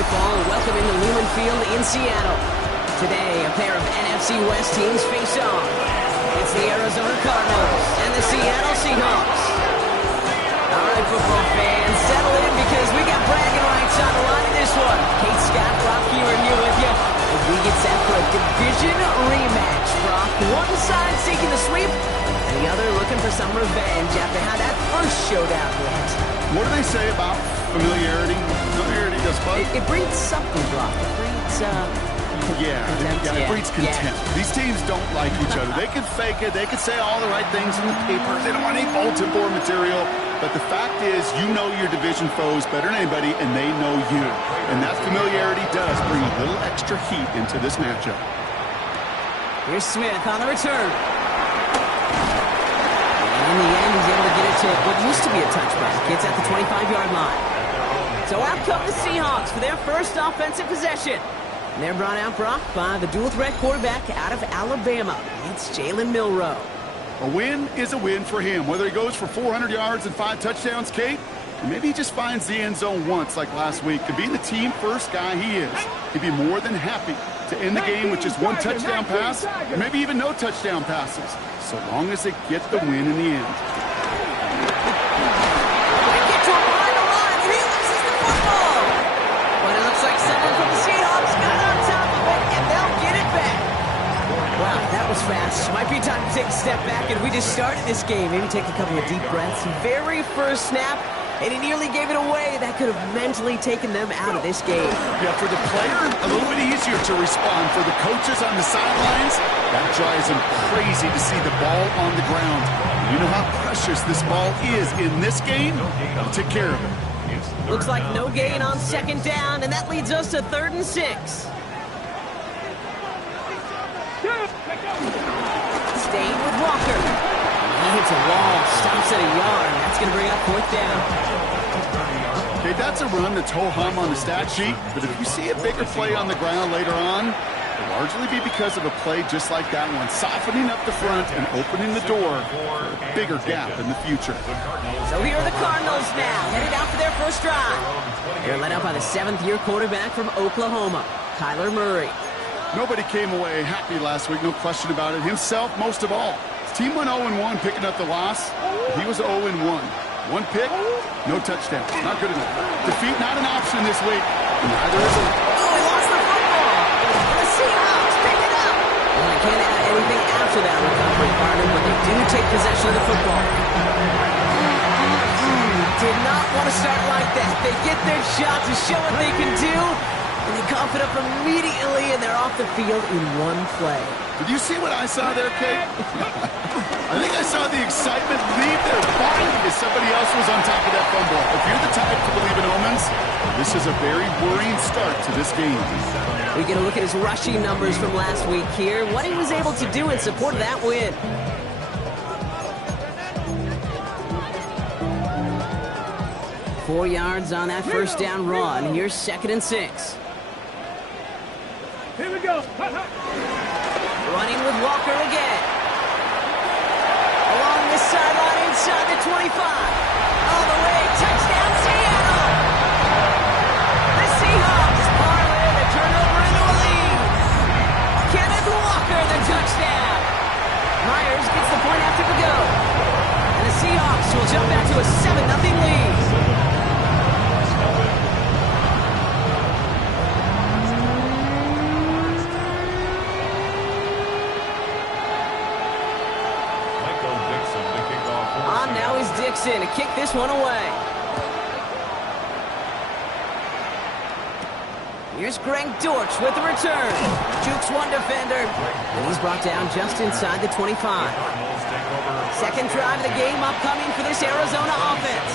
football. Welcome into Lumen Field in Seattle. Today, a pair of NFC West teams face off. It's the Arizona Cardinals and the Seattle Seahawks. All right, football fans, settle in because we got bragging rights on the line in this one. Kate Scott, Brock Huron here with you as we get set for a division rematch. Brock, one side seeking the sweep, and the other looking for some revenge after how that first showdown went. What do they say about familiarity? Familiarity does what? It breeds something, Brock. It breeds, it breeds contempt. Yeah. These teams don't like each other. They can fake it. They can say all the right things in the papers. They don't want any bulletin board material. But the fact is, you know your division foes better than anybody, and they know you. And that familiarity does bring a little extra heat into this matchup. Here's Smith on the return. In the end, he's able to get it to what used to be a touchback. It's at the 25-yard line. So out come the Seahawks for their first offensive possession. And they're brought out, Brock, by the dual-threat quarterback out of Alabama. It's Jalen Milroe. A win is a win for him. Whether he goes for 400 yards and 5 touchdowns, Kate, or maybe he just finds the end zone once like last week. To be the team-first guy he is, he'd be more than happy to end the game with just 1 touchdown pass, or maybe even no touchdown passes, so long as they get the win in the end. They get to him behind the line, and he loses the football. But it looks like someone from the Seahawks got on top of it, and they'll get it back. Wow, that was fast. Might be time to take a step back, and we just started this game. Maybe take a couple of deep breaths. Very first snap, and he nearly gave it away. That could have mentally taken them out of this game. Yeah, for the player, a little bit easier to respond. For the coaches on the sidelines, that drives them crazy to see the ball on the ground. You know how precious this ball is in this game? They'll take care of it. Looks like no gain on second down, and that leads us to 3rd and 6. Staying with Walker. He hits a wall, stops at a yard. That's going to bring up 4th down. Okay, that's a run that's ho-hum on the stat sheet, but if you see a bigger play on the ground later on, it'll largely be because of a play just like that one, softening up the front and opening the door for a bigger gap in the future. So here are the Cardinals now, headed out for their first drive. They're led up by the 7th-year quarterback from Oklahoma, Kyler Murray. Nobody came away happy last week, no question about it. Himself, most of all. His team went 0-1, picking up the loss. He was 0-1. 1 pick, no touchdown. Not good enough. Defeat not an option this week. Neither is it. Oh, he lost the football. The Seahawks pick it up. Well, I can't add anything after that recovery, partner, but they do take possession of the football. Did not want to start like that. They get their shot to show what they can do. And they cough it up immediately, and they're off the field in 1 play. Did you see what I saw there, Kate? I think I saw the excitement leave their body as somebody else was on top of that fumble. If you're the type to believe in omens, this is a very worrying start to this game. We get a look at his rushing numbers from last week here, what he was able to do in support of that win. Four yards on that first down run. Here's 2nd and 6. Here we go. Running with Walker again. Along this sideline inside the 25. All the way, touchdown Seattle! The Seahawks parlay the turnover into a lead. Kenneth Walker, the touchdown. Myers gets the point after the go. And the Seahawks will jump back to a 7-0 lead. Dixon to kick this one away. Here's Greg Dortch with the return. Jukes one defender, and he's brought down just inside the 25. Second drive of the game upcoming for this Arizona offense.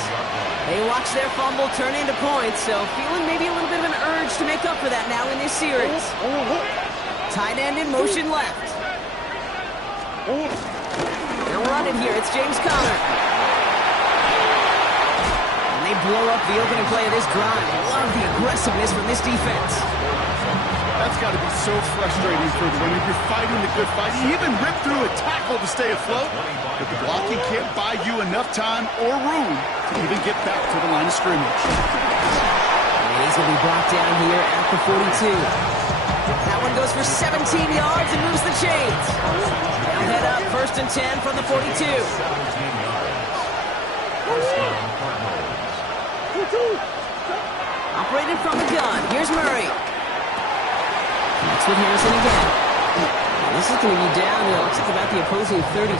They watch their fumble turn into points, so feeling maybe a little bit of an urge to make up for that now in this series. Tight end in motion left. They'll run it here. It's James Conner. They blow up the opening play of this drive. Love the aggressiveness from this defense. That's got to be so frustrating for the winner. You're fighting the good fight. You even rip through a tackle to stay afloat, but the blocking can't buy you enough time or room to even get back to the line of scrimmage. And he's He's going to be brought down here at the 42. That one goes for 17 yards and moves the chains. Now head up, 1st and 10 from the 42. Operated from the gun. Here's Murray. Next with Harrison again. This is going to be down to, looks like about the opposing 36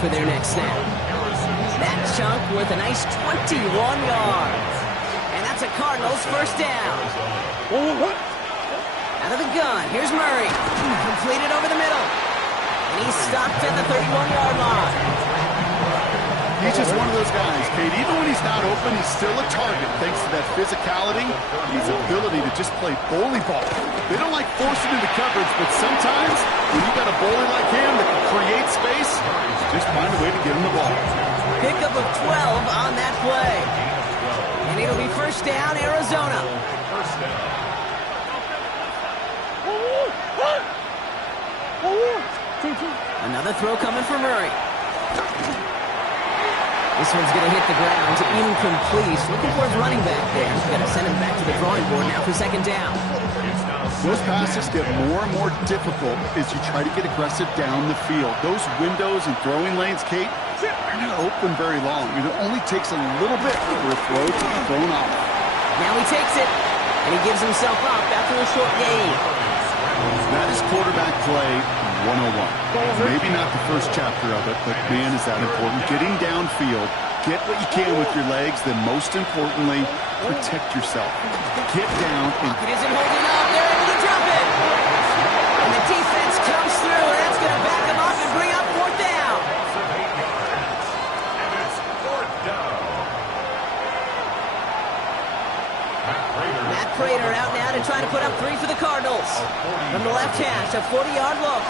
for their next snap. That chunk worth a nice 21 yards. And that's a Cardinals 1st down. Out of the gun, here's Murray. Completed over the middle. And he's stopped at the 31-yard line. He's just one of those guys, Kate. Even when he's not open, he's still a target thanks to that physicality and his ability to just play bully ball. They don't like forcing into coverage, but sometimes when you got a bully like him that can create space, just find a way to get him the ball. Pickup of 12 on that play. And it'll be 1st down, Arizona. Another throw coming for Murray. This one's going to hit the ground. Incomplete. Looking for his running back there. He's going to send him back to the drawing board now for 2nd down. Those passes get more and more difficult as you try to get aggressive down the field. Those windows and throwing lanes, Kate, they're not open very long. It only takes a little bit for a throw to be thrown off. Now he takes it, and he gives himself up after a short gain. That is quarterback play 101. Maybe not the first chapter of it, but man, is that important. Getting downfield, get what you can with your legs, then most importantly, protect yourself. Get down and... It isn't holding up. They're able to drop it. And the defense comes through, and that's going to back them up and bring up 4th down. Matt Prater out now to try to put up 3 for the Cardinals. From the left hash, a 40-yard look.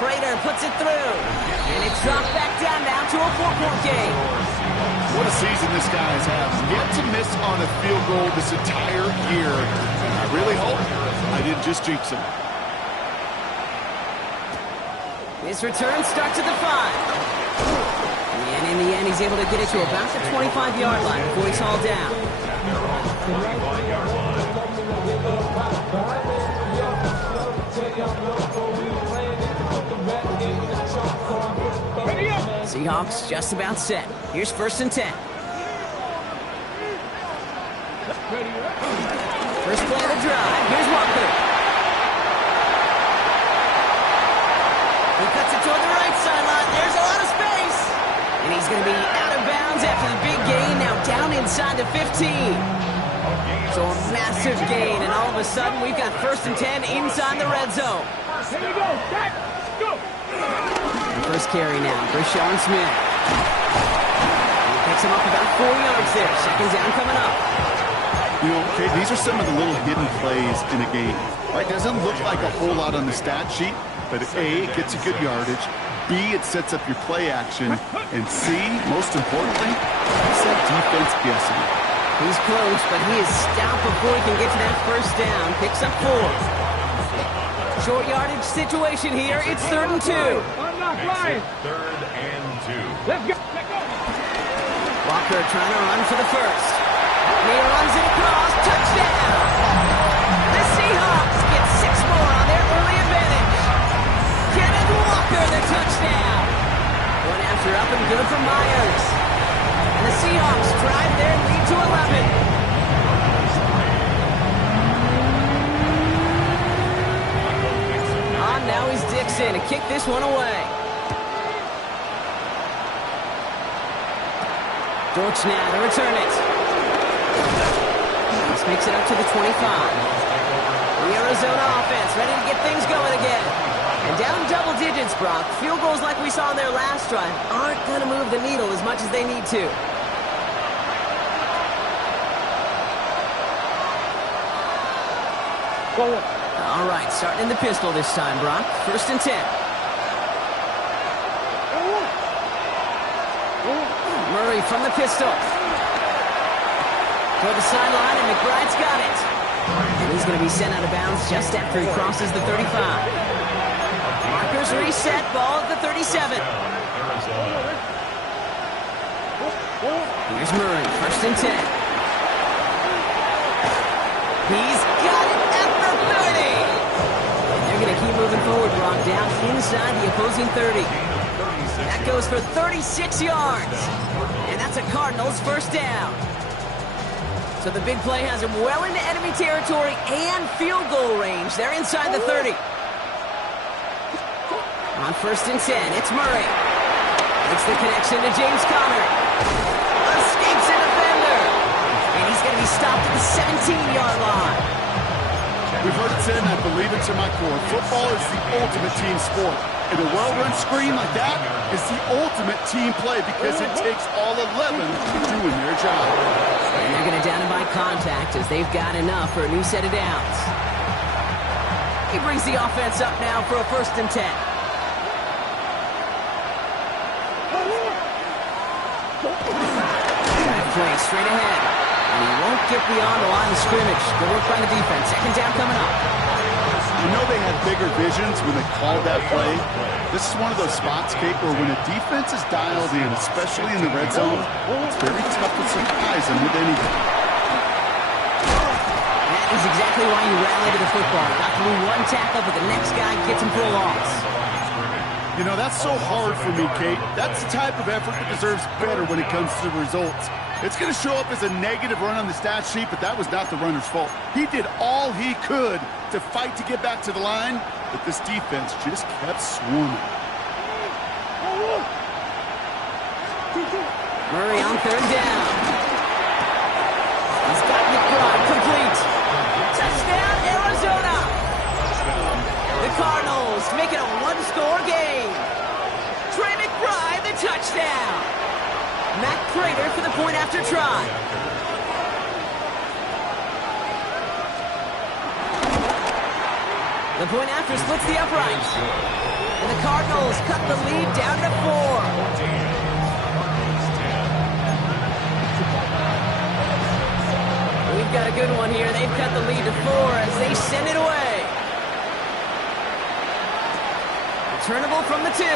Prater puts it through. And it's dropped back down now to a 4-point game. What a season this guy has had. Yet to miss on a field goal this entire year. And I really hope I didn't just jinx him. His return starts at the 5. And in the end, he's able to get it to about the 25-yard line before he's hauled down. Seahawks just about set. Here's 1st and 10. First play of the drive. Here's Walker. He cuts it toward the right sideline. There's a lot of space. And he's going to be out of bounds after the big gain. Now down inside the 15. So a massive gain. And all of a sudden, we've got 1st and 10 inside the red zone. Here we go. Back. Go. First carry now for Sean Smith. He picks him up about 4 yards there. 2nd down coming up. You know, okay, these are some of the little hidden plays in a game. Right? Doesn't look like a whole lot on the stat sheet, but A, it gets you good yardage. B, it sets up your play action. And C, most importantly, it's that defense guessing. He's close, but he is stopped before he can get to that 1st down. Picks up 4. Short yardage situation here. It's 3rd and 2. Line. 3rd and 2. Let's go. Let's go. Walker trying to run for the 1st. And he runs it across. Touchdown. The Seahawks get 6 more on their early advantage. Kenneth Walker, the touchdown. One after up and good for Myers. And the Seahawks drive their lead to 11. Now he's Dixon to kick this one away. Dortch now to return it. This makes it up to the 25. The Arizona offense ready to get things going again. And down double digits, Brock. Field goals like we saw in their last drive aren't going to move the needle as much as they need to. Forward. All right, starting in the pistol this time, Brock. 1st and 10. Murray from the pistol. Toward the sideline, and McBride's got it. And he's going to be sent out of bounds just after he crosses the 35. Markers reset, ball at the 37. Here's Murray, 1st and 10. He's got it at the 30. And they're going to keep moving forward, Brock, down inside the opposing 30. That goes for 36 yards. And that's a Cardinals first down. So the big play has him well into enemy territory and field goal range. They're inside the 30. On 1st and 10, it's Murray. Makes the connection to James Conner. Escapes a defender. And he's going to be stopped at the 17-yard line. We've heard it said, and I believe it to my core, football is the ultimate team sport. And a well-run screen like that is the ultimate team play because it takes all 11 doing their job. And they're going to down him by contact as they've got enough for a new set of downs. He brings the offense up now for a 1st and 10. Play straight ahead. And he won't get beyond the line of scrimmage. Good work by the defense. 2nd down coming up. You know they had bigger visions when they called that play. This is one of those spots, Kate, where when a defense is dialed in, especially in the red zone, it's very tough to surprise them with anything. That is exactly why you rally to the football. Got through one tackle, but the next guy gets him for a loss. You know, that's so hard for me, Kate. That's the type of effort that deserves better when it comes to the results. It's going to show up as a negative run on the stat sheet, but that was not the runner's fault. He did all he could to fight to get back to the line, but this defense just kept swarming. Murray on 3rd down. He's got McBride complete. Touchdown, Arizona! The Cardinals make it a 1-score game. Trey McBride, the touchdown. Matt Prater for the point after try. The point after splits the uprights. And the Cardinals cut the lead down to 4. We've got a good one here. They've cut the lead to 4 as they send it away. Returnable from the 2.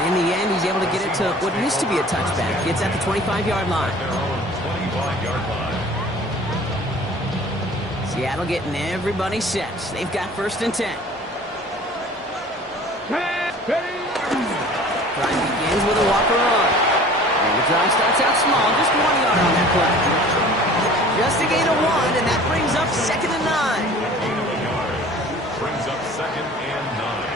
In the end, he's able to get it to what used to be a touchback. It's at the 25-yard line. Seattle getting everybody set. They've got 1st and 10. Drive begins with a Walker run. And the drive starts out small, just 1 yard on that play. Just a gain of 1, and that brings up 2nd and 9. Brings up 2nd and 9.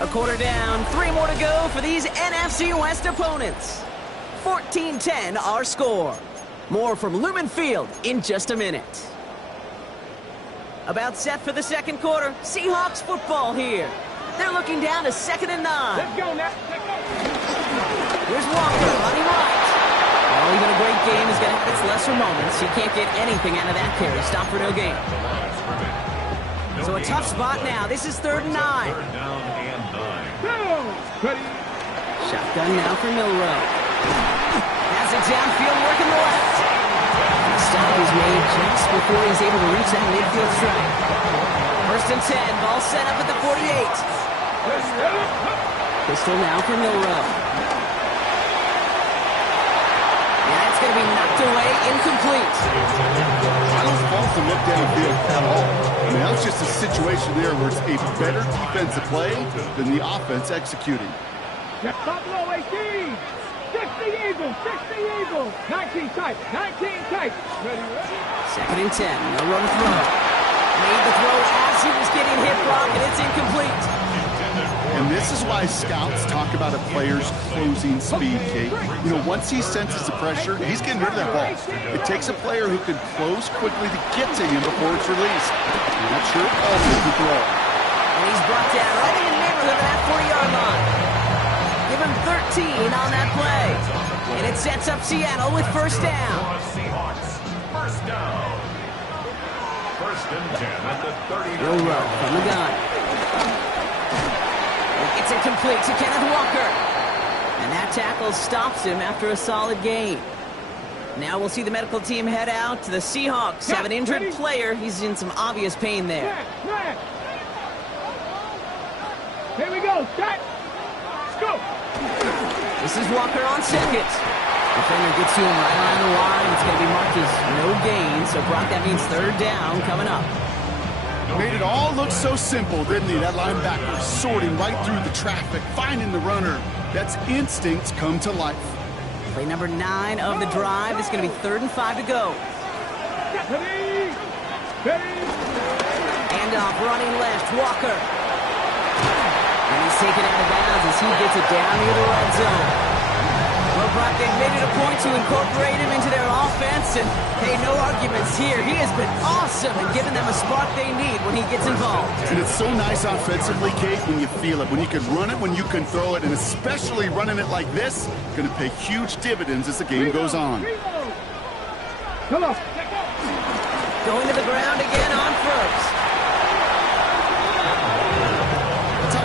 A quarter down, 3 more to go for these NFC West opponents. 14-10 our score. More from Lumen Field in just a minute. About set for the 2nd quarter. Seahawks football here. They're looking down to 2nd and 9. Let's go now. Here's Walker running right. Well, even a great game is going to have its lesser moments. You can't get anything out of that carry. Stop for no gain. So a tough spot now. This is 3rd and 9. 3rd down and 9. Ready. Shotgun now for Milrow. Has it downfield, working the left. The stop is made just before he's able to reach that midfield strike. 1st and 10, ball set up at the 48. Pistol now for Milrow. Yeah, it's going to be knocked away, incomplete. I don't fault the look downfield at all. I mean, that's just a situation there where it's a better defensive play than the offense executing. Buffalo 18. 60 Eagles. 60 Eagles. 19 tight. 19 tight. Ready. 2nd and 10. No run throw. Made the throw as he was getting hit, Brock, and it's incomplete. And this is why scouts talk about a player's closing speed, Kate. You know, once he senses the pressure, he's getting rid of that ball. It takes a player who can close quickly to get to him before it's released. And that's sure also the throw. And he's brought down right in the neighborhood of that 40-yard line. Give him 13 on that play. And it sets up Seattle with 1st down. Seahawks, 1st down. 1st and 10 at the 30. Milrow from the gun. It's incomplete to Kenneth Walker. And that tackle stops him after a solid gain. Now we'll see the medical team head out to the Seahawks. Have an injured player. He's in some obvious pain there. Here we go. Set. Go. This is Walker on 2nd. Defender gets to him right around the line. It's going to be marked as no gain. So, Brock, that means third down coming up. Made it all look so simple, didn't he? That linebacker sorting right through the traffic, finding the runner. That's instincts come to life. Play number 9 of the drive. It's going to be 3rd and 5 to go. Handoff running left, Walker. And he's taken out of bounds as he gets it down near the red zone. Well, Brock, they've made it a point to incorporate him into their offense, and hey, no arguments here. He has been awesome and giving them a spark they need when he gets involved. And it's so nice offensively, Kate, when you feel it, when you can run it, when you can throw it, and especially running it like this, going to pay huge dividends as the game goes on. Come on. Going to the ground again on first.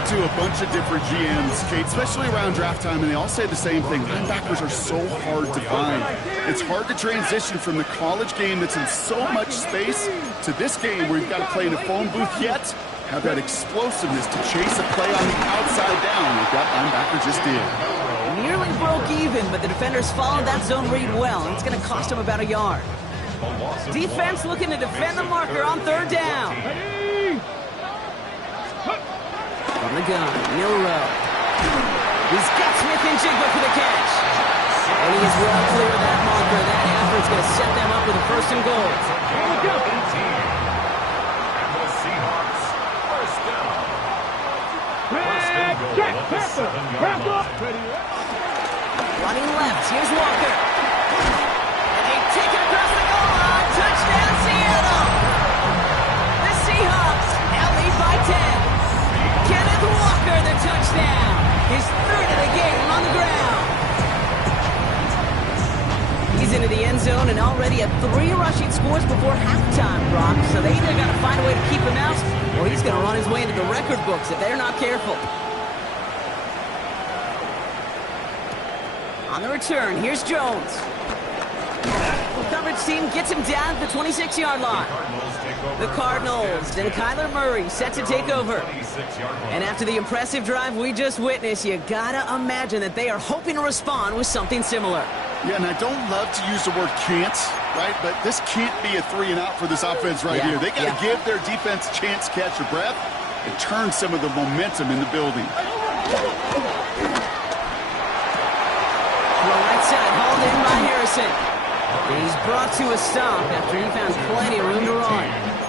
To a bunch of different GMs, Kate, especially around draft time, and they all say the same thing. Linebackers are so hard to find. It's hard to transition from the college game that's in so much space to this game where you've got to play in a phone booth, yet have that explosiveness to chase a play on the outside down like that linebacker just did. Nearly broke even, but the defenders followed that zone read well, and it's going to cost them about a yard. Defense looking to defend the marker on 3rd down. From the gun, Milrow. He's got Smith and Jigba for the catch. And he is well clear of that marker. That effort's going to set them up with a 1st and goal. And the Seahawks, 1st down. 1st and goal at the 7-yard line. Running left, here's Walker. And they take it across the goal line. Touchdown, Seattle. The Seahawks now lead by 10. Kenneth Walker, the touchdown. His 3rd of the game on the ground. He's into the end zone and already had 3 rushing scores before halftime, Brock. So they either got to find a way to keep him out, or he's going to run his way into the record books if they're not careful. On the return, here's Jones. The coverage team gets him down at the 26-yard line. The Cardinals, then Kyler Murray set to take over. And after the impressive drive we just witnessed, you gotta imagine that they are hoping to respond with something similar. Yeah, and I don't love to use the word can't, right? But this can't be a 3 and out for this offense right here. They got to give their defense a chance to catch their breath and turn some of the momentum in the building. Right side, hauled in by Harrison. And he's brought to a stop after he found plenty of room to run.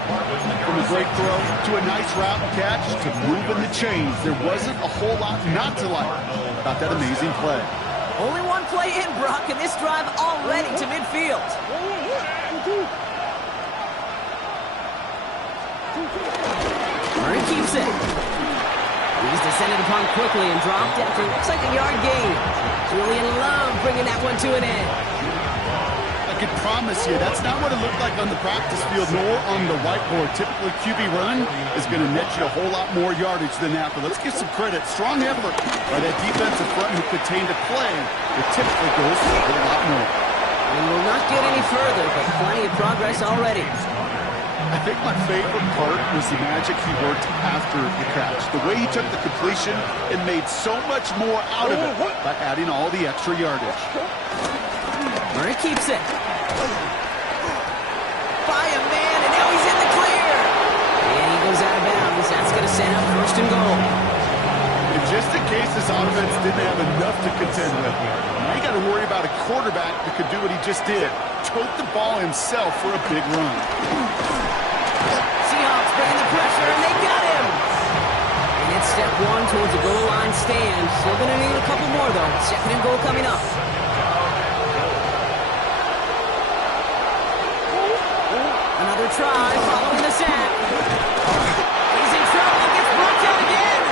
From a great throw to a nice route and catch to moving the chains, there wasn't a whole lot not to like about that amazing play. Only one play in, Brock, and this drive already to midfield. Murray keeps it. He's descended upon quickly and dropped after looks like a yard gain. Julian Love bringing that one to an end. I can promise you, that's not what it looked like on the practice field nor on the whiteboard. Typically, QB run is going to net you a whole lot more yardage than that. But let's give some credit. Strong effort by that defensive front who contained a play that typically goes for a whole lot more. We will not get any further, but plenty of progress already. I think my favorite part was the magic he worked after the catch. The way he took the completion and made so much more out of it by adding all the extra yardage. Murray keeps it. By a man, and now he's in the clear. And he goes out of bounds. That's going to set up 1st and goal. And just in case this offense didn't have enough to contend with, now you got to worry about a quarterback that could do what he just did. Tote the ball himself for a big run. Seahawks bringing the pressure, and they got him. And it's step 1 towards a goal line stand. Still going to need a couple more, though. 2nd and goal coming up. Another try following the sack. He's in trouble and gets brought down again.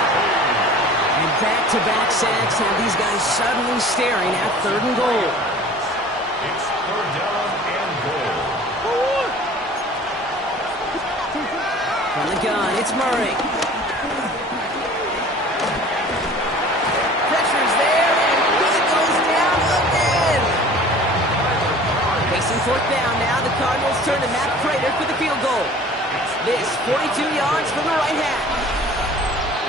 And back-to-back sacks have these guys suddenly staring at 3rd and goal. It's 3rd down and goal. From the gun, it's Murray. Pressure's there, and he goes down again. Facing 4th down now, the Cardinals turn to Matt Prater for the field goal. This 42 yards from the right half.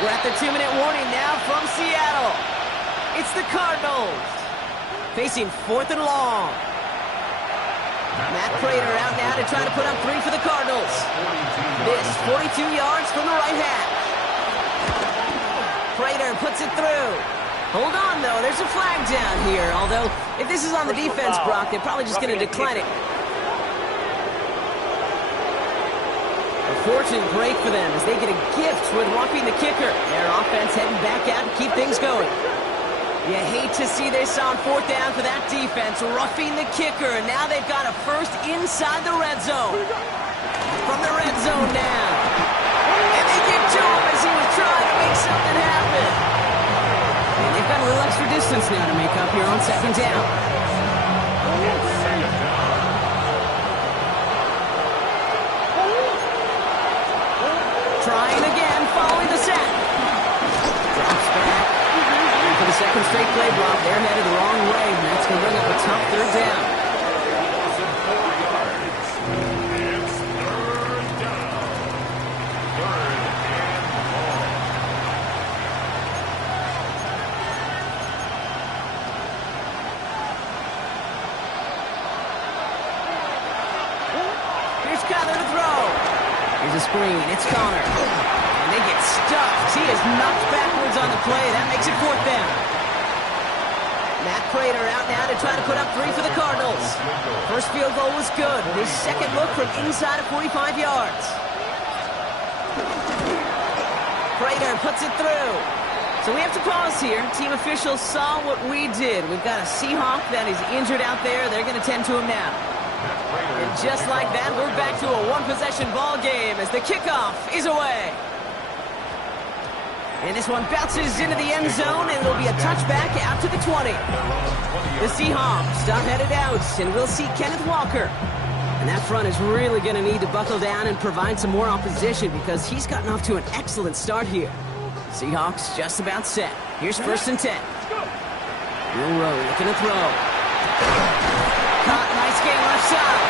We're at the 2-minute warning now from Seattle. It's the Cardinals. facing 4th and long. Matt Prater out now to try to put up 3 for the Cardinals. This 42 yards from the right half. Prater puts it through. Hold on, though. There's a flag down here. Although, if this is on the defense, Brock, they're probably just going to decline it. A fortunate break for them as they get a gift with roughing the kicker. Their offense heading back out to keep things going. You hate to see this on 4th down for that defense, roughing the kicker. And now they've got a first inside the red zone. From the red zone now. And they get to him as he was trying to make something happen. And they've got a little extra distance now to make up here on 2nd down. Trying again, following the sack. Drops back. And for the second straight play block, they're headed the wrong way. And that's going to bring up a tough 3rd down. Here's a screen. It's Connor. And they get stuffed. He is knocked backwards on the play. That makes it 4th down. Matt Prater out now to try to put up 3 for the Cardinals. First field goal was good. His second look from inside of 45 yards. Prater puts it through. So we have to pause here. Team officials saw what we did. We've got a Seahawk that is injured out there. They're going to tend to him now. And just like that, we're back to a one-possession ball game as the kickoff is away. And this one bounces into the end zone, and it'll be a touchback out to the 20. The Seahawks are headed out, and we'll see Kenneth Walker. And that front is really going to need to buckle down and provide some more opposition because he's gotten off to an excellent start here. Seahawks just about set. Here's 1st and 10. Milroe looking to throw. Caught, nice game left side.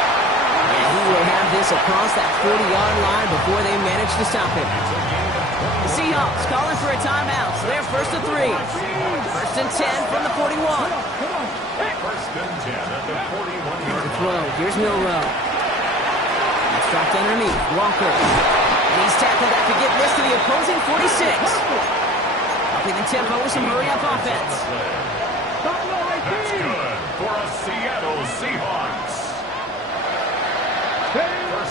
And he will have this across that 40-yard line before they manage to stop him. The Seahawks calling for a timeout, so they're 1st and 3. 1st and 10 from the 41. 1st and 10 at the 41-yard throw. Here's Milroe. That's dropped underneath. Walker. And he's tackled after getting this to the opposing 46. Upping the tempo with some hurry-up offense. That's good for a Seattle Seahawks.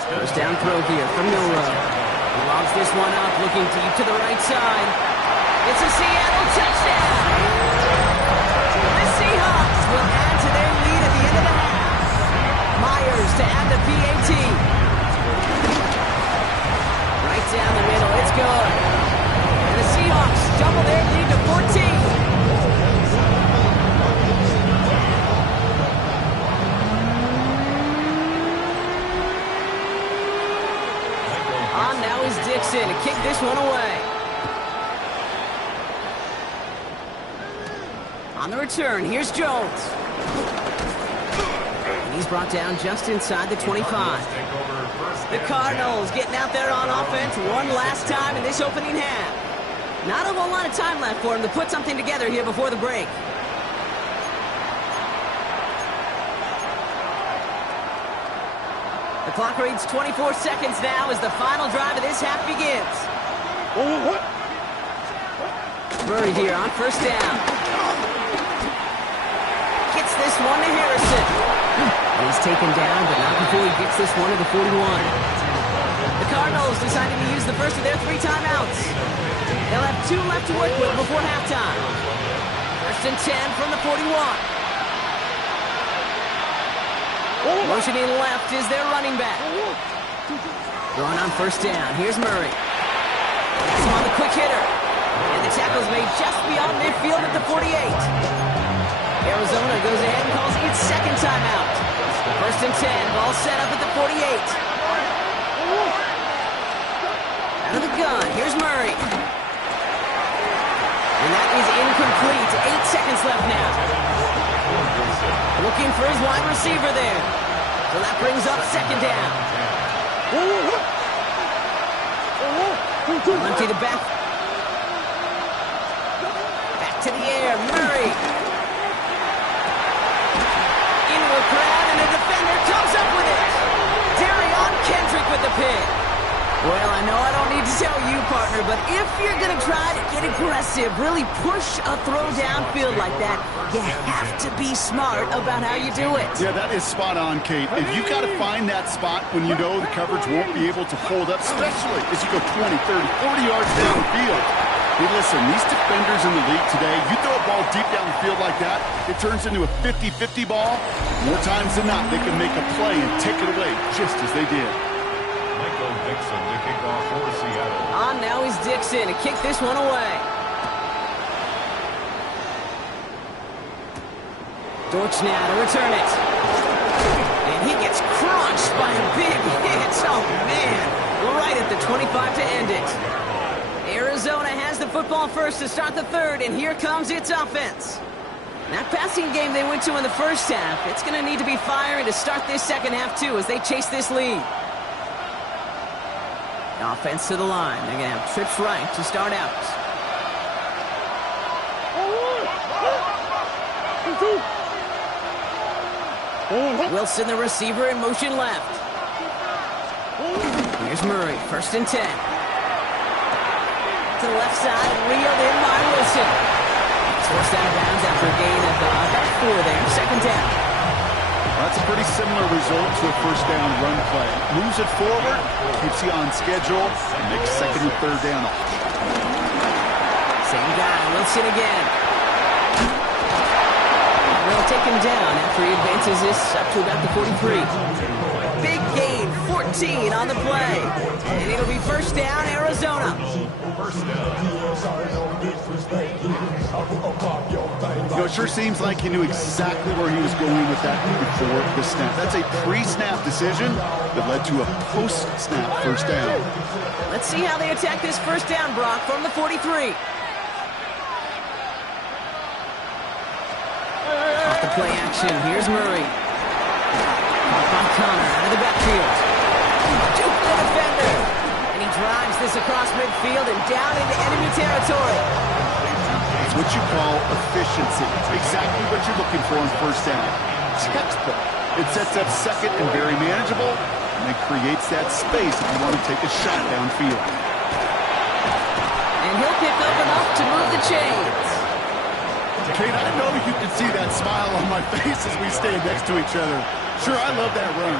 First down throw here from Milroe. He lobs this one up, looking deep to the right side. It's a Seattle touchdown. The Seahawks will add to their lead at the end of the half. Myers to add the PAT. Right down the middle, it's good. And the Seahawks double their lead to 14. On now is Dixon to kick this one away. On the return, here's Jones. And he's brought down just inside the 25. The Cardinals getting out there on offense one last time in this opening half. Not a whole lot of time left for him to put something together here before the break. The clock reads 24 seconds now as the final drive of this half begins. Murray here on 1st down. Gets this one to Harrison. And he's taken down, but not before he gets this one to the 41. The Cardinals deciding to use the first of their 3 timeouts. They'll have 2 left to work with before halftime. 1st and 10 from the 41. Motioning left is their running back. Throwing on 1st down. Here's Murray. Gets him on the quick hitter. And the tackle's made just beyond midfield at the 48. Arizona goes ahead and calls its 2nd timeout. 1st and 10. Ball set up at the 48. Out of the gun. Here's Murray. And that is incomplete. 8 seconds left now. Looking for his wide receiver there. So that brings up 2nd down. Empty the back. Back to the air. Murray. grab, and the defender comes up with it. Darion Kendrick with the pick. Well, I know I don't need to tell you, partner, but if you're going to try to get aggressive, really push a throw downfield like that, you have to be smart about how you do it. Yeah, that is spot on, Kate. If you've got to find that spot when you know the coverage won't be able to hold up, especially as you go 20, 30, 40 yards down the field. Hey, listen, these defenders in the league today, you throw a ball deep down the field like that, it turns into a 50-50 ball. More times than not, they can make a play and take it away just as they did. Dixon to kick off for Seattle. On now is Dixon to kick this one away. Dortch now to return it. And he gets crunched by a big hit. Oh, man. Right at the 25 to end it. Arizona has the football first to start the third, and here comes its offense. That passing game they went to in the first half, it's going to need to be firing to start this second half, too, as they chase this lead. Offense to the line. They're going to have trips right to start out. Wilson, the receiver, in motion left. Here's Murray, 1st and 10. To the left side, reeled in by Wilson. It's forced out of bounds after a gain of about 4 there. 2nd down. Well, that's a pretty similar result to a first down run play. Moves it forward, keeps you on schedule, and makes 2nd and 3rd down. Same guy, Wilson again. They'll take him down after he advances this up to about the 43. Big gain, 14 on the play. And it'll be 1st down, Arizona. You know, it sure seems like he knew exactly where he was going with that before the snap. That's a pre-snap decision that led to a post-snap 1st down. Let's see how they attack this 1st down, Brock, from the 43. Off the play action, here's Murray. Caught by Connor out of the backfield. Duke the defender. And he drives this across midfield and down into enemy territory. It's what you call efficiency. Exactly what you're looking for in 1st down. Textbook. It sets up 2nd and very manageable, and it creates that space if you want to take a shot downfield. And he'll pick up enough to move the chains. Kate, I know you can see that smile on my face as we stand next to each other. Sure, I love that run,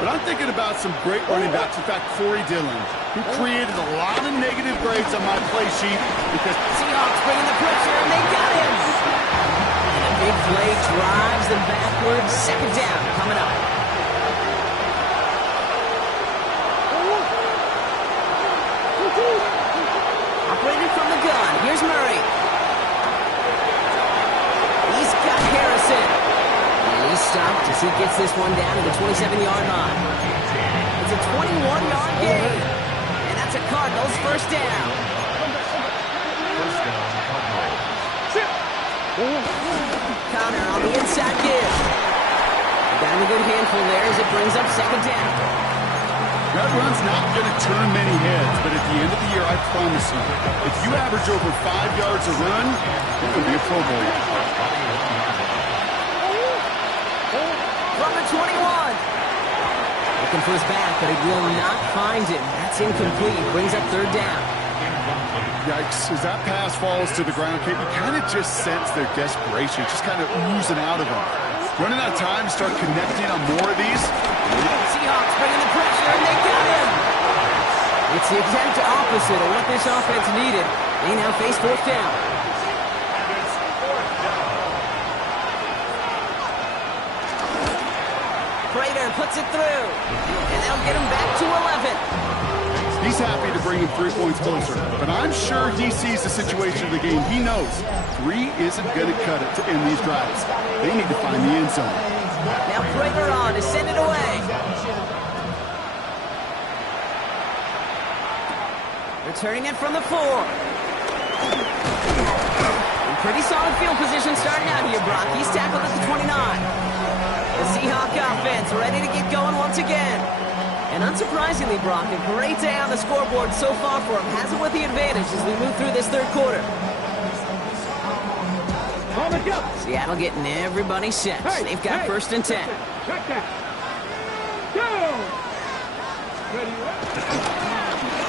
but I'm thinking about some great running backs. In fact, Corey Dillon, who created a lot of negative grades on my play sheet because Seahawks bringing the pressure, and they got him. And a big play drives them backwards. 2nd down coming up. Operated from the gun. Here's Murray. He's got Harrison. And he's stopped as he gets this one down to the 27-yard line. It's a 21-yard gain. And that's a Cardinals 1st down. Connor on the inside give. Down a good handful there as it brings up 2nd down. that run's not going to turn many heads, but at the end of the year, I promise you, if you average over 5 yards a run, you're going to be a Pro Bowler. From the 21. Looking for his back, but he will not find him. That's incomplete. Brings up 3rd down. Yikes. As that pass falls to the ground, Kate, you kind of just sense their desperation, just kind of oozing out of them. Running out of time to start connecting on more of these. Seahawks bringing the pressure, and they got him. It's the exact opposite of what this offense needed. They now face 4th down. Prater puts it through, and they'll get him back to 11. He's happy to bring him 3 points closer, but I'm sure he sees the situation of the game. He knows 3 isn't going to cut it to end these drives. They need to find the end zone. Now Prater on to send it away. Returning it from the 4. In pretty solid field position starting out here, Brock. He's tackled at the 29. The Seahawk offense ready to get going once again. And unsurprisingly, Brock, a great day on the scoreboard so far for him. Has it with the advantage as we move through this 3rd quarter. On the Seattle getting everybody set. They've got first and 10. Check that. Go.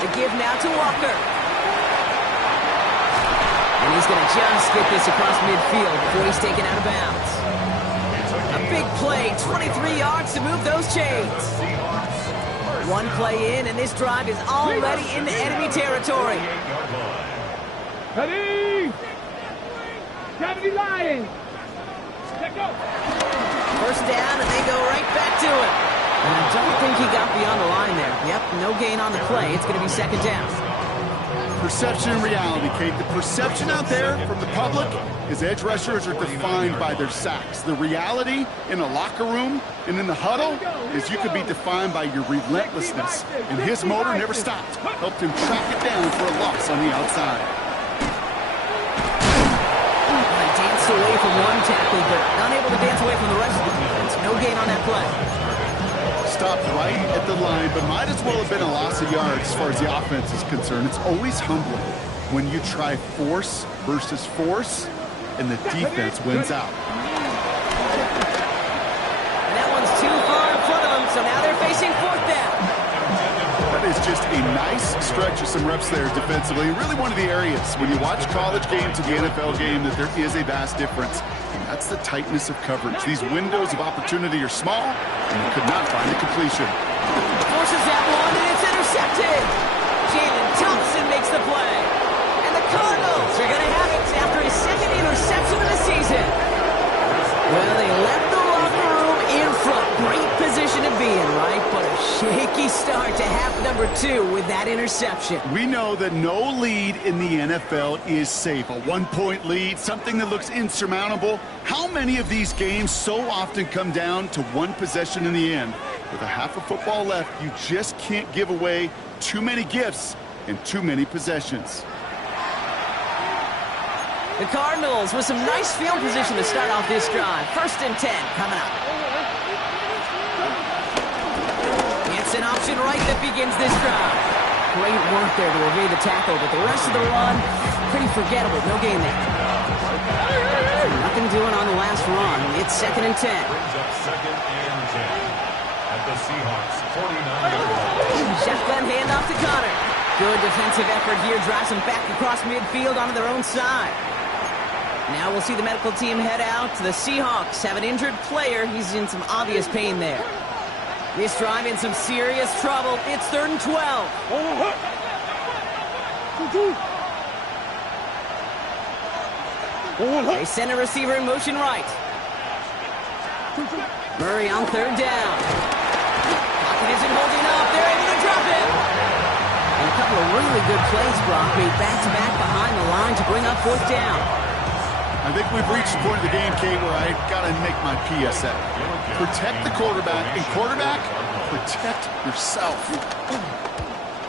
The give now to Walker. And he's going to just get this across midfield before he's taken out of bounds. A big play, 23 yards to move those chains. One play in, and this drive is already into enemy territory. Ready? 70 Lions. Let go. First down, and they go right back to it. And I don't think he got beyond the line there. Yep, no gain on the play. It's going to be second down. Perception and reality, Kate. The perception out there from the public is edge rushers are defined by their sacks. The reality in a locker room and in the huddle is you could be defined by your relentlessness. And his motor never stopped. Helped him track it down for a loss on the outside. He danced away from one tackle, but unable to dance away from the rest of the defense. No gain on that play. Stopped right at the line, but might as well have been a loss of yards as far as the offense is concerned. It's always humbling when you try force versus force, and the defense wins out. And that one's too far in front of them, so now they're facing fourth down. That is just a nice stretch of some reps there defensively. Really one of the areas when you watch college game to the NFL game that there is a vast difference. That's the tightness of coverage. These windows of opportunity are small, and you could not find a completion. Forces that one, and it's intercepted. Jalen Thompson makes the play. And the Cardinals are going to have it after his second interception of the season. Well, they left the locker room in front. Great position to be in, right? But a shaky start to half number 2 with that interception. We know that no lead in the NFL is safe. A one-point lead, something that looks insurmountable. How many of these games so often come down to one possession in the end? With a half of football left, you just can't give away too many gifts and too many possessions. The Cardinals with some nice field position to start off this drive. First and 10 coming up. It's an option right that begins this drive. Great work there to evade the tackle, but the rest of the run, pretty forgettable. No gain there. Nothing doing on the last run. It's second and 10. Brings up second and 10 at the Seahawks 49-yard line. Shotgun handoff to Connor. Good defensive effort here. Drives them back across midfield onto their own side. Now we'll see the medical team head out. The Seahawks have an injured player. He's in some obvious pain there. This drive in some serious trouble. It's third and 12. They send a receiver in motion right. Murray on third down. Pocket isn't holding up. They're able to drop it. And a couple of really good plays, Brock, made back-to-back behind the line to bring up fourth down. I think we've reached the point of the game, Kate, where I got to make my PSA. Protect the quarterback, and quarterback, protect yourself.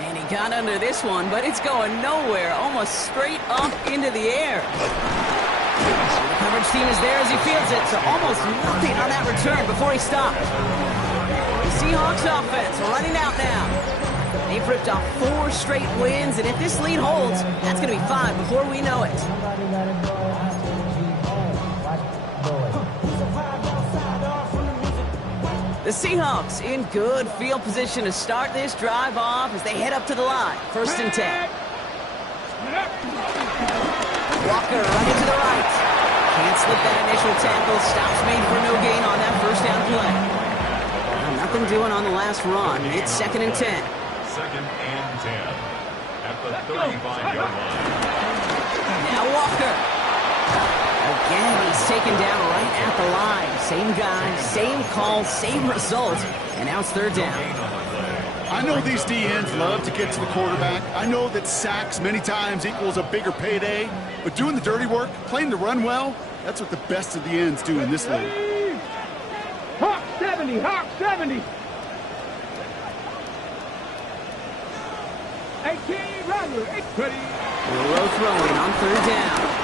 And he got under this one, but it's going nowhere, almost straight up into the air. The coverage team is there as he fields it, so almost nothing on that return before he stopped. The Seahawks offense running out now. They've ripped off 4 straight wins, and if this lead holds, that's going to be 5 before we know it. The Seahawks in good field position to start this drive off as they head up to the line. First and 10. Walker running to the right. Can't slip that initial tackle. Stops made for no gain on that first down play. Nothing doing on the last run. It's second and 10. Second and 10 at the 35-yard line. Now Walker. Again, he's taken down right at the line. Same guy, same call, same result. And now it's third down. I know these DNs love to get to the quarterback. I know that sacks many times equals a bigger payday. But doing the dirty work, playing the run well, that's what the best of the ends do in this league. Hawk 70, Hawk 70. 18, Rattler, it's ready. Low throwing on third down.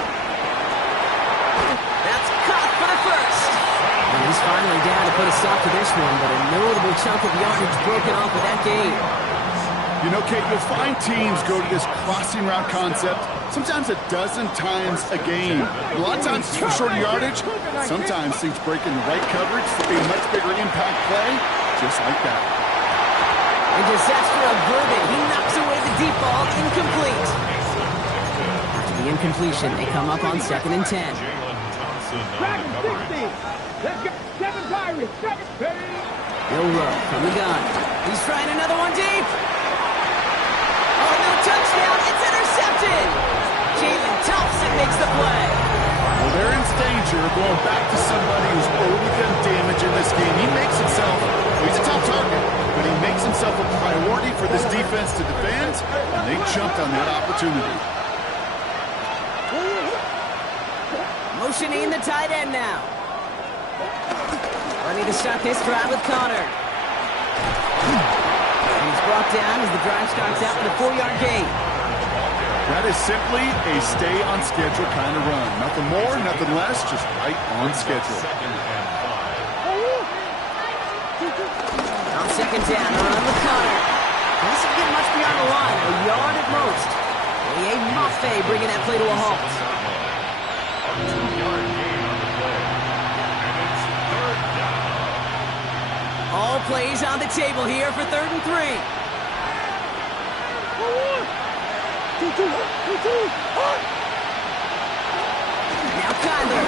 That's caught for the first. And he's finally down to put a stop to this one, but a notable chunk of yardage broken off with that game. You know, Kate, you'll find teams go to this crossing route concept sometimes a dozen times a game. A lot of times it's for shorter yardage. Sometimes things break in the right coverage for a much bigger impact play, just like that. A disaster averted. He knocks away the deep ball, incomplete. After the incompletion, they come up on 2nd and 10. Dragon 60. Let's go. 7 Pirates. 7. Milroe from the gun. He's trying another one deep. Oh, no touchdown. It's intercepted. Jalen Thompson makes the play. Well, they're in danger of going back to somebody who's already done damage in this game. He makes himself, he's a top target, but he makes himself a priority for this defense to defend, and they jumped on that opportunity. Motioning the tight end now. Ready to start this drive with Connor. And he's brought down as the drive starts out with a 4-yard gain. That is simply a stay-on-schedule kind of run. Nothing more, nothing less, just right on schedule. On 2nd down, a run with Connor. Doesn't get much beyond the line, a yard at most. A Maffei bringing that play to a halt. A 2-yard gain on the play. And it's 3rd down. All plays on the table here for 3rd and 3. Now Kyler.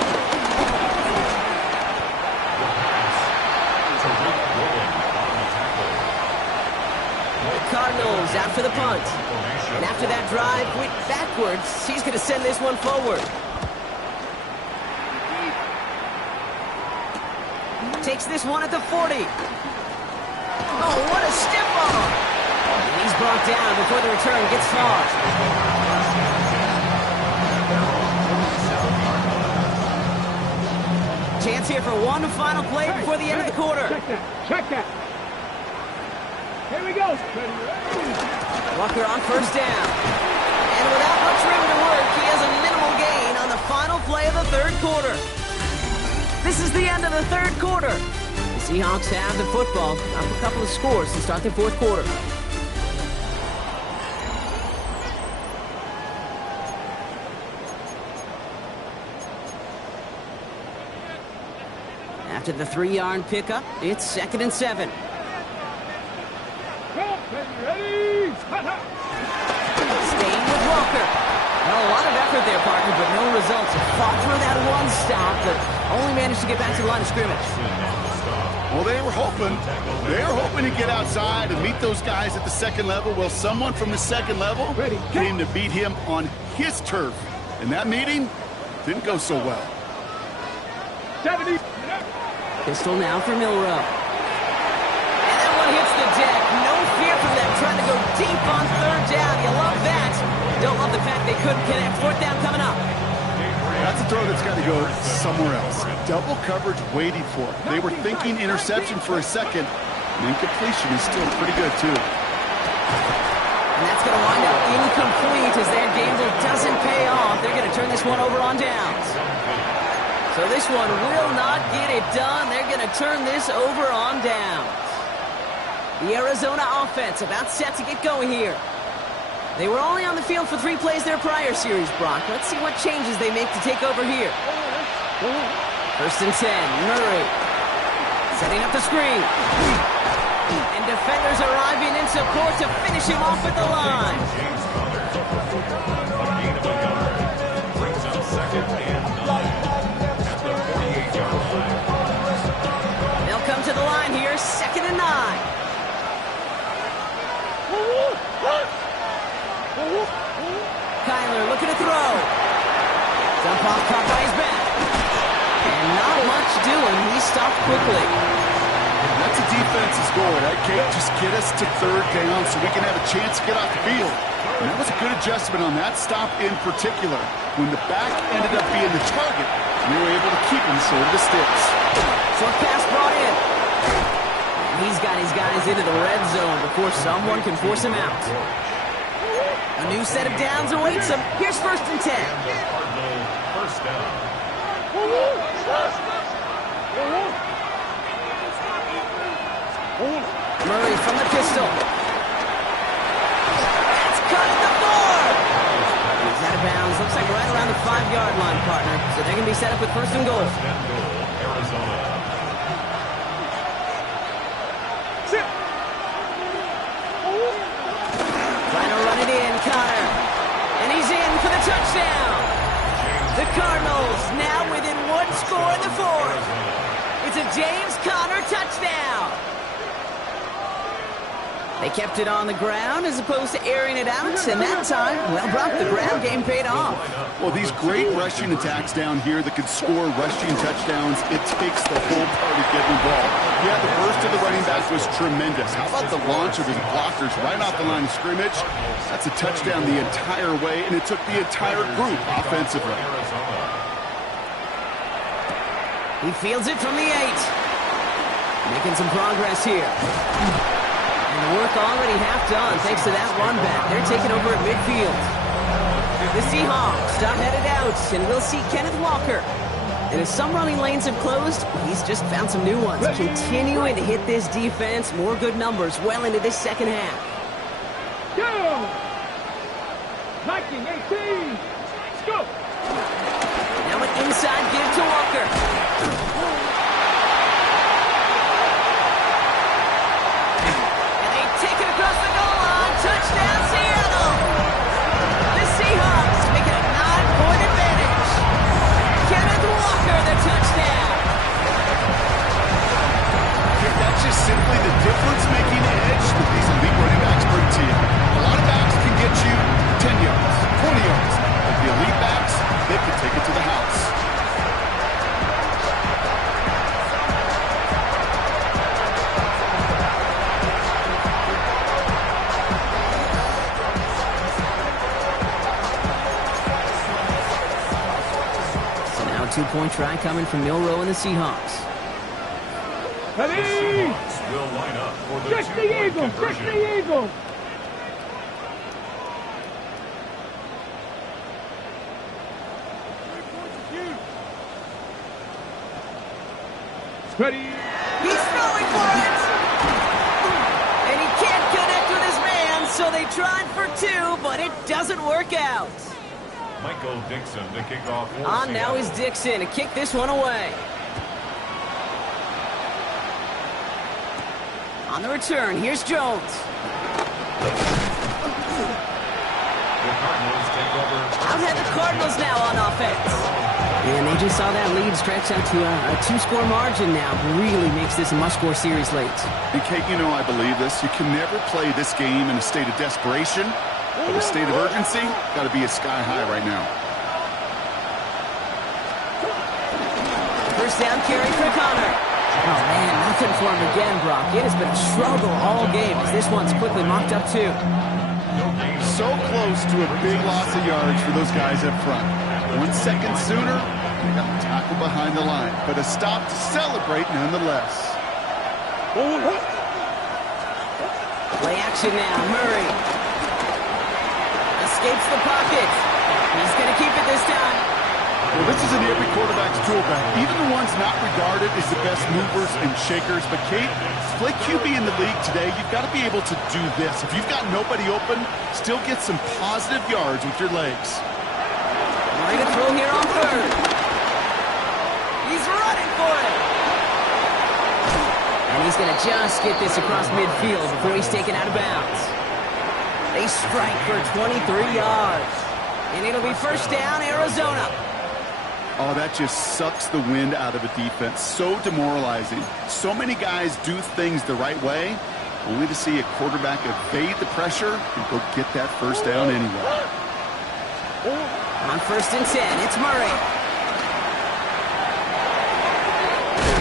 The Cardinals out for the punt. And after that drive went backwards, he's going to send this one forward. Takes this one at the 40. Oh, what a step on! And he's brought down before the return gets far. Chance here for one final play before the end of the quarter. Check that. Check that. Here we go. Walker on 1st down. And without much room to work, he has a minimal gain on the final play of the 3rd quarter. This is the end of the 3rd quarter. The Seahawks have the football, up a couple of scores to start the 4th quarter. After the 3-yard pickup, it's 2nd and 7. Ready? Staying with Walker. Well, a lot of effort there, partner, but no results. Fought for that one stop, but only managed to get back to the line of scrimmage. Well, they were hoping to get outside and meet those guys at the 2nd level. Well, someone from the 2nd level came to beat him on his turf. And that meeting didn't go so well. 70. Pistol now for Milroe. And that one hits the deck. No fear from them trying to go deep on 3rd down. You love that. Don't love the fact they couldn't connect. 4th down coming up. That's a throw that's got to go somewhere else. Double coverage waiting for it. They were thinking interception for a second, and incompletion is still pretty good, too. And that's going to wind up incomplete as their gamble doesn't pay off. They're going to turn this one over on downs. So this one will not get it done. They're going to turn this over on downs. The Arizona offense about set to get going here. They were only on the field for 3 plays their prior series, Brock. Let's see what changes they make to take over here. 1st and 10, Murray. Setting up the screen. And defenders arriving in support to finish him off at the line. Brings up 2nd and 9 at the 48-yard line. They'll come to the line here, 2nd and 9. Kyler looking to throw. Dump off caught by his back. And not much doing. He stopped quickly. That's a defense's goal, right, Kate? Just get us to 3rd down so we can have a chance to get off the field. And that was a good adjustment on that stop in particular. When the back ended up being the target, we were able to keep him short of the sticks. Short pass brought in. And he's got his guys into the red zone before someone can force him out. A new set of downs awaits him. Here's 1st and 10. Cardinal 1st down. Murray from the pistol. 5-yard line, partner. So they're going to be set up with first and goal. First and goal, Arizona. Trying to run it in, Connor. And he's in for the touchdown. The Cardinals now within one score in the fourth. It's a James Conner touchdown. They kept it on the ground as opposed to airing it out, and that time, well, Brock, the ground game paid off. Well, these great rushing attacks down here that could score rushing touchdowns, it takes the whole party getting involved. Yeah, the burst of the running back was tremendous. How about the launch of his blockers right off the line of scrimmage? That's a touchdown the entire way, and it took the entire group offensively. He fields it from the 8. Making some progress here. And the work already half done thanks to that run back. They're taking over at midfield. The Seahawks stop headed out, and we'll see Kenneth Walker. And as some running lanes have closed, he's just found some new ones. Continuing to hit this defense, more good numbers well into this second half. Go! 19-18. Let's go! Now an inside give to Walker. Across the goal line, touchdown Seattle! The Seahawks make it a 9-point advantage. Kenneth Walker, the touchdown. That's just simply the difference-making edge that these elite running backs bring to you. A lot of backs can get you 10 yards, 20 yards. But the elite backs, they can take it to the house. Two-point try coming from Milroe and the Seahawks. Ready? The Seahawks will line up for the 60 two-point Eagles! conversion. 60 Eagles! Ready? He's throwing for it! And he can't connect with his man, so they tried for 2, but it doesn't work out. Michael Dixon to kick off. On now is Dixon to kick this one away. On the return, here's Jones. The Cardinals take over. Out had the Cardinals now on offense. And they just saw that lead stretch out to a 2-score margin now. Really makes this a must-score series late. And Kate, you know I believe this. You can never play this game in a state of desperation. But a state of urgency, got to be a sky high right now. First down carry for Connor. Oh, man, nothing for him again, Brock. It has been a struggle all game as this one's quickly mocked up, too. So close to a big loss of yards for those guys up front. 1 second sooner, they got the tackle behind the line. But a stop to celebrate nonetheless. Play action now, Murray. Escapes the pocket. He's going to keep it this time. Well, this is in every quarterback's tool bag. Even the ones not regarded as the best movers and shakers. But, Kate, play QB in the league today, you've got to be able to do this. If you've got nobody open, still get some positive yards with your legs. Ready to throw here on third. He's running for it. And he's going to just get this across midfield before he's taken out of bounds. They strike for 23 yards. And it'll be first down, Arizona. Oh, that just sucks the wind out of a defense. So demoralizing. So many guys do things the right way, only to see a quarterback evade the pressure and go get that first down anyway. On first and 10, it's Murray.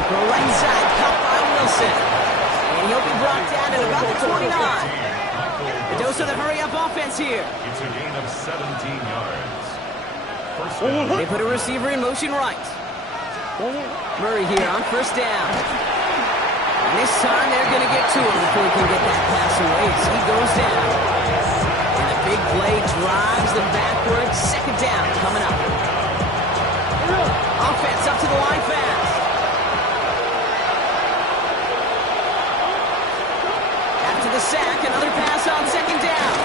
Go right side, caught by Wilson. And he'll be brought down at about the 29. The dose of the hurry-up offense here. It's a gain of 17 yards. First They down. put a receiver in motion right. Murray here on first down. And this time they're going to get to him before he can get that pass away. So he goes down. And the big play drives them backwards. Second down coming up. Offense up to the line fast. After the sack, another pass on second down.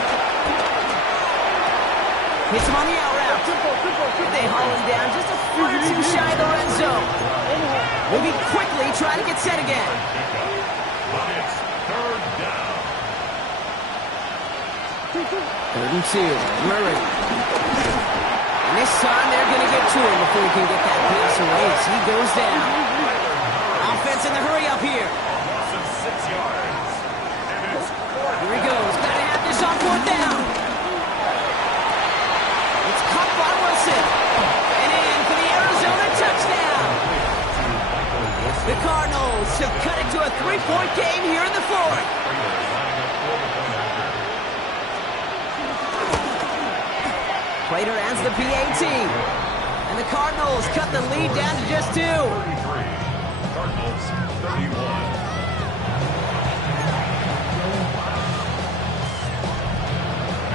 Hits him on the out route. They haul him down just a foot or two shy of the red zone. Moving quickly, trying to get set again. But it's third down. 3rd and 2. Murray. And this time they're going to get to him before he can get that pass away as he goes down. Offense in the hurry up here. Loss of 6 yards. And it's Here he goes. Got to have this on 4th down. It's caught by Wilson. And in for the Arizona touchdown. The Cardinals have cut it to a 3-point game here in the 4th. Prater adds the PAT. And the Cardinals cut the lead down to just 2. 33. Cardinals 31.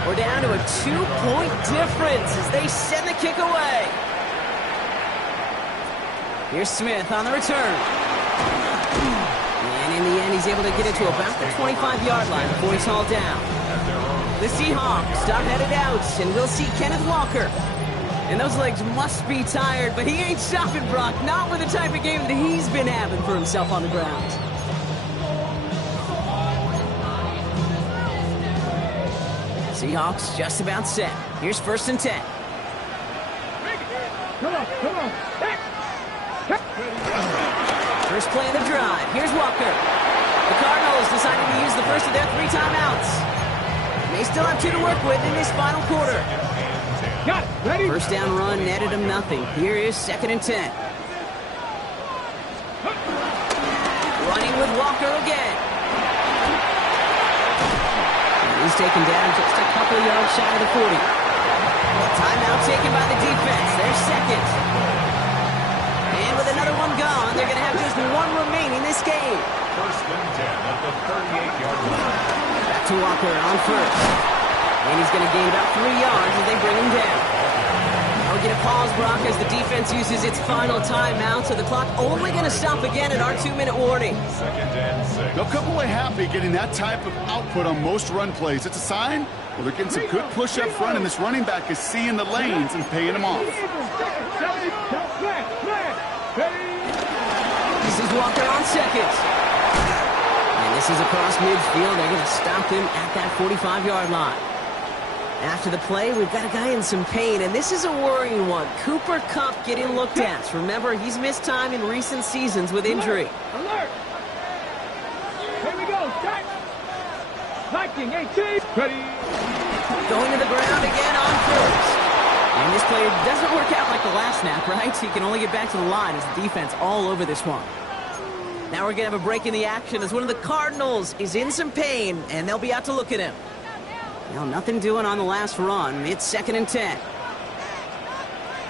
We're down to a 2-point difference as they send the kick away. Here's Smith on the return. And in the end, he's able to get it to about the 25-yard line before he's hauled down. The Seahawks are headed out, and we'll see Kenneth Walker. And those legs must be tired, but he ain't stopping, Brock. Not with the type of game that he's been having for himself on the ground. Seahawks just about set. Here's 1st and 10. Come on. First play of the drive. Here's Walker. The Cardinals decided to use the first of their 3 timeouts. They still have 2 to work with in this final quarter. Got it. Ready? First down run netted him nothing. Here is 2nd and 10. Running with Walker again. And he's taken down just a couple yards shy of the 40. Timeout taken by the defense. They're second. And with another one gone, they're going to have just 1 remaining this game. 1st and 10 at the 38-yard line. Back to Walker on 1st. And he's going to gain about 3 yards as they bring him down. Now we get a pause, Brock, as the defense uses its final timeout, so the clock only going to stop again at our 2-minute warning. 2nd and 6. They'll come away happy getting that type of output on most run plays. It's a sign, well, they're getting some good push up front, and this running back is seeing the lanes and paying them off. This is Walker on 2nd. And this is across midfield. They're going to stop him at that 45-yard line. After the play, we've got a guy in some pain, and this is a worrying one. Cooper Kupp getting looked at. Remember, he's missed time in recent seasons with injury. Alert! Here we go. Start. 19, 18. Ready. Going to the ground again on 1st. And this play doesn't work out like the last snap, right? He can only get back to the line as the defense all over this one. Now we're going to have a break in the action as one of the Cardinals is in some pain, and they'll be out to look at him. Now, nothing doing on the last run. It's 2nd and 10.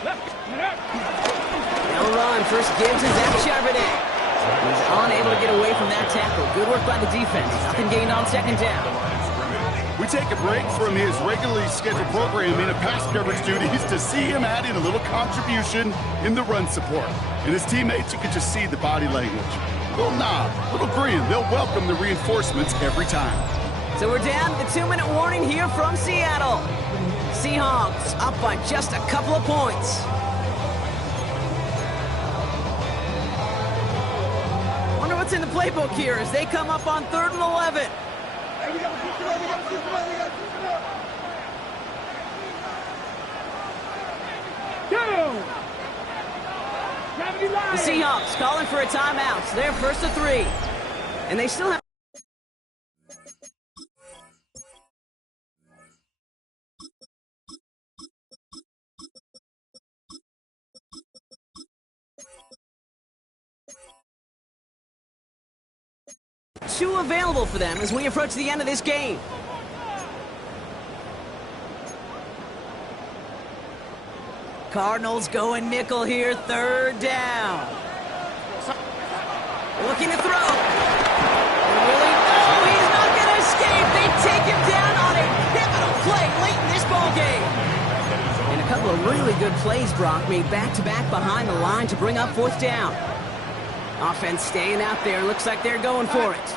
Now run. First gives to Zach Charbonnet. He's unable to get away from that tackle. Good work by the defense. Nothing gained on 2nd down. We take a break from his regularly scheduled programming of pass coverage duties to see him add in a little contribution in the run support. And his teammates, you can just see the body language. Little nod, little grin. They'll welcome the reinforcements every time. So we're down to the 2-minute warning here from Seattle. Seahawks up by just a couple of points. Wonder what's in the playbook here as they come up on 3rd and 11. The Seahawks calling for a timeout. So they're 1st and 3. And they still have... two available for them as we approach the end of this game. Cardinals going nickel here, 3rd down. Looking to throw. Oh, he's not going to escape. They take him down on a pivotal play late in this ball game. And a couple of really good plays, Brock, made back-to-back behind the line to bring up 4th down. Offense staying out there. Looks like they're going for it.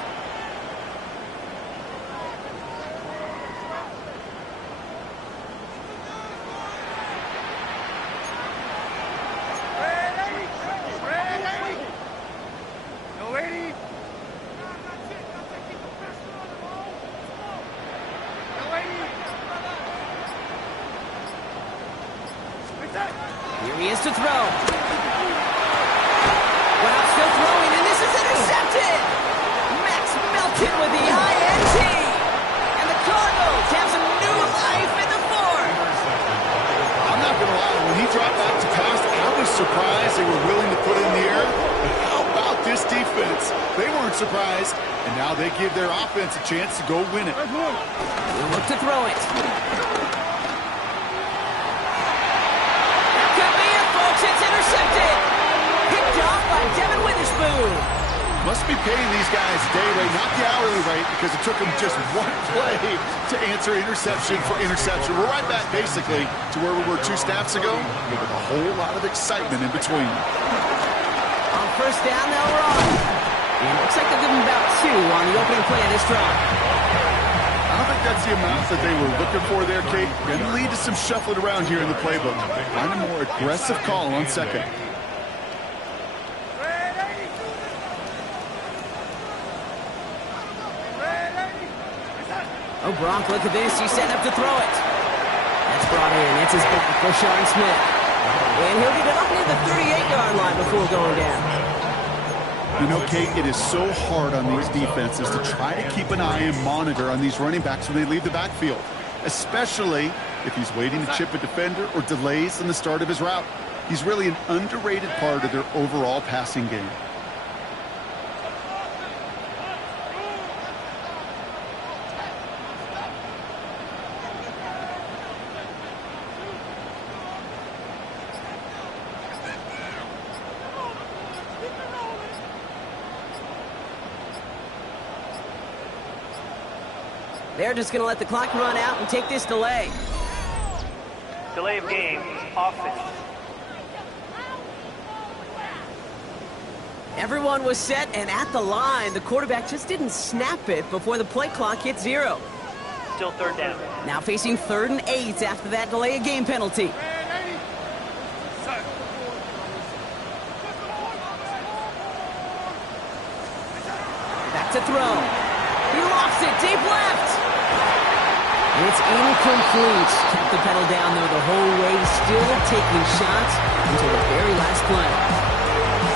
is to throw. Well, still throwing, and this is intercepted. Max Melton with the INT. And the Cardinals have some new life in the fourth. I'm not going to lie, when he dropped back to pass, I was surprised they were willing to put it in the air. But how about this defense? They weren't surprised, and now they give their offense a chance to go win it. We'll look to throw it. That could be it, folks. It's intercepted. Picked off by Devin Witherspoon. Must be paying these guys day rate, not the hourly rate, because it took them just one play to answer interception for interception. We're right back, basically, to where we were 2 snaps ago, with a whole lot of excitement in between. On first down, they'll run. And it looks like they'll give them about 2 on the opening play of this drive. I don't think that's the amount that they were looking for there, Kate. Going to lead to some shuffling around here in the playbook. Find a more aggressive call on second. Oh, Gronk, look at this. He's setting up to throw it. That's brought in. It's his back for Sean Smith. And he'll get it up near the 38-yard line before going down. You know, Kate, it is so hard on these defenses to try to keep an eye and monitor on these running backs when they leave the backfield, especially if he's waiting to chip a defender or delays in the start of his route. He's really an underrated part of their overall passing game. They're just going to let the clock run out and take this delay. Delay of game, offense. Everyone was set and at the line. The quarterback just didn't snap it before the play clock hit 0. Still third down. Now facing 3rd and 8 after that delay of game penalty. Back to throw. He lost it deep left. It's incomplete. Kept the pedal down though the whole way, still taking shots until the very last play.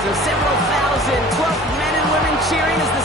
So several thousand 12th men and women cheering as the